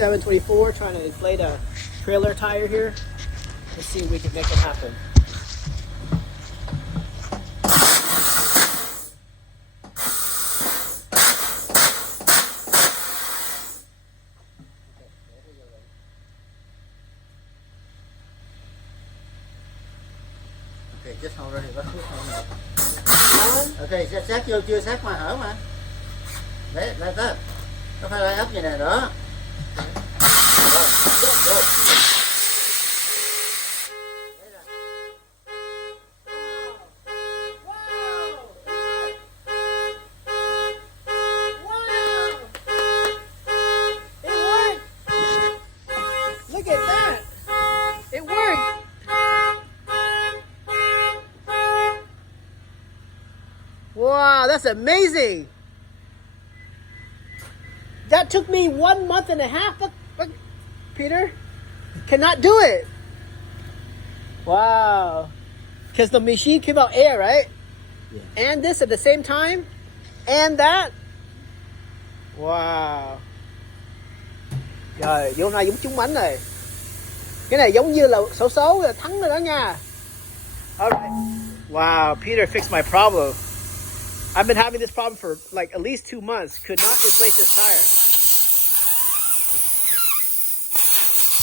724, trying to inflate a trailer tire here. Let's see if we can make it happen. Ok, just hold ready, bắt thuốc thôi. Ok, sát vô chưa, sát mà hở mà. Đấy, lại tới. Có phải lại ấp như này đó. Rồi. Look at that! It worked! Wow, that's amazing! That took me 1 month and a half. Look, Peter. Cannot do it. Wow. Because the machine came out air, right? Yeah. And this at the same time. And that. Wow. Rồi, vô này giống trúng bánh rồi. Cái này giống như là xấu xấu là thắng rồi đó nha. Alright. Wow, Peter fixed my problem. I've been having this problem for like at least 2 months. Could not inflate this tire.